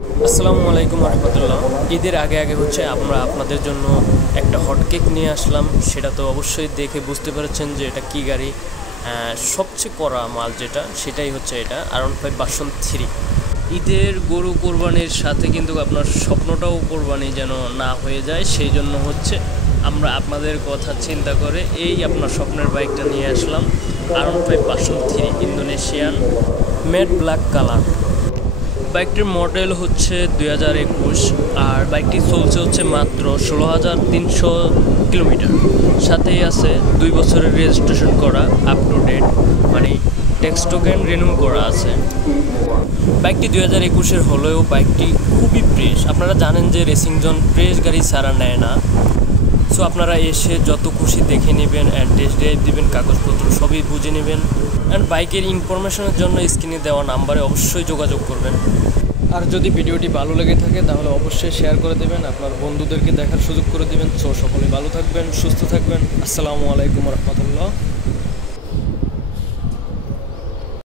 আসসালামু আলাইকুম রহমতুল্লাহ। ঈদের আগে আগে হচ্ছে আমরা আপনাদের জন্য একটা হট কেক নিয়ে আসলাম। সেটা তো অবশ্যই দেখে বুঝতে পেরেছেন যে এটা কী গাড়ি। সবচেয়ে কড়া মাল যেটা, সেটাই হচ্ছে এটা R15 ভার্সন 3। ঈদের গরু কোরবানির সাথে কিন্তু আপনার স্বপ্নটাও কোরবানি যেন না হয়ে যায়, সেই জন্য হচ্ছে আমরা আপনাদের কথা চিন্তা করে এই আপনার স্বপ্নের বাইকটা নিয়ে আসলাম। R15 version 3 Indonesian matte black colour. বাইকটির মডেল হচ্ছে 2021 আর বাইকটি চলছে হচ্ছে মাত্র 16,300 কিলোমিটার। সাথেই আছে 2 বছরের রেজিস্ট্রেশন করা, আপ টু ডেট, মানে ট্যাক্স টোকেন রিনিউ করা আছে। বাইকটি 2021-এর হলেও বাইকটি খুবই ফ্রেশ। আপনারা জানেন যে রেসিং জন ফ্রেশ গাড়ি ছাড়া নেয় না। সো আপনারা এসে যত খুশি দেখে নেবেন অ্যান্ড টেস্ট ড্রাইভ দেবেন, কাগজপত্র সবই বুঝে নেবেন। অ্যান্ড বাইকের ইনফরমেশনের জন্য স্ক্রিনে দেওয়া নাম্বারে অবশ্যই যোগাযোগ করবেন। আর যদি ভিডিওটি ভালো লেগে থাকে তাহলে অবশ্যই শেয়ার করে দেবেন, আপনার বন্ধুদেরকে দেখার সুযোগ করে দেবেন। সো সকলে ভালো থাকবেন, সুস্থ থাকবেন। আসসালামু আলাইকুম রহমতুল্লাহ।